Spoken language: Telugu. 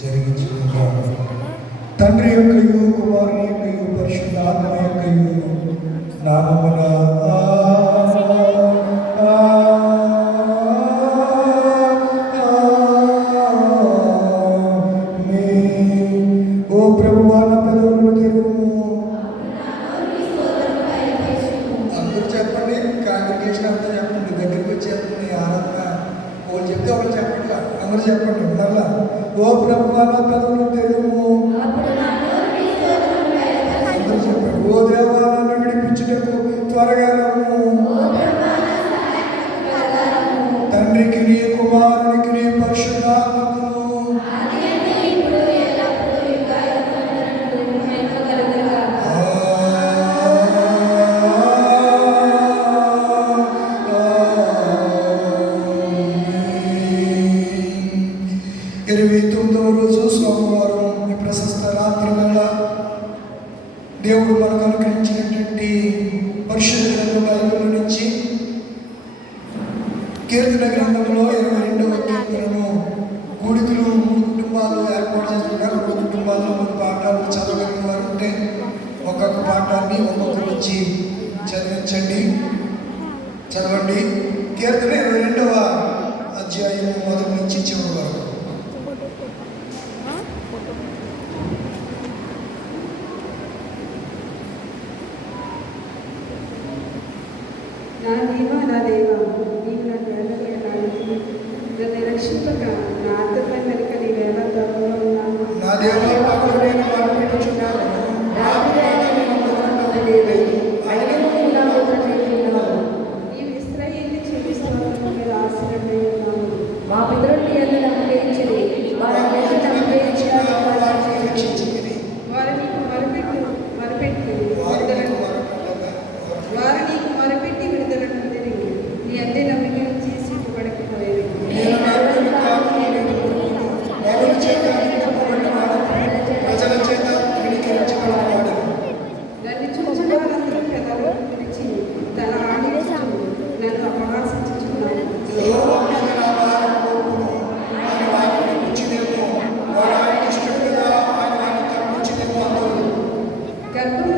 జరిగించుకుందా తండ్రి యొక్కయు కుమారుని యొక్కయు పరిశుద్ధాత్మ యొక్కయు నామమున ఓ ప్రభువా నా పెదవులను అందరూ చెప్పండి కాంగ్రిగేషన్ అంతా చెప్పండి దగ్గరికి వచ్చి చెప్పండి ఆరాధన. వాళ్ళు చెప్తే వాళ్ళు చెప్పండి చెప్పండి మళ్ళా ఓ ప్రభు పెదవులు తెరువు చెప్పండి. ఓ దేవాలను నన్ను విడిపించుటకు త్వరగా రమ్ము. తండ్రికి నీ కుమారునికి నీ పరిశుద్ధాత్మకును ఇరవై తొమ్మిదవ రోజు సోమవారం ఈ ప్రశస్త రాత్రి వేళ దేవుడు మనకు అనుగ్రహించినటువంటి పరిశుద్ధ గ్రంథ బైబిల్ నుంచి కీర్తన గ్రంథంలో ఇరవై రెండవ కీర్తనను గుడికలు మూడు కుటుంబాలు ఏర్పాటు చేసుకున్నారు మూడు కుటుంబాల్లో మూడు పాఠాలు చదవగలిగిన వారు ఉంటే ఒక్కొక్క పాఠాన్ని ఒక్కొక్కరు వచ్చి చదివించండి. చదవండి. కీర్తన ఇరవై రెండవ నా దేవా నా దేవా నీవు నన్ను వెళ్ళగలగాలి నన్ను రక్షింపక నా ఆత్మపై వెనుక నీ వేళ త్వరలో ఉన్నాను. నా దేవా నేను నీవు ఇస్రాయేల్ని మీద ఉన్నాను. మా పితరుల్ని ఎందు Católica.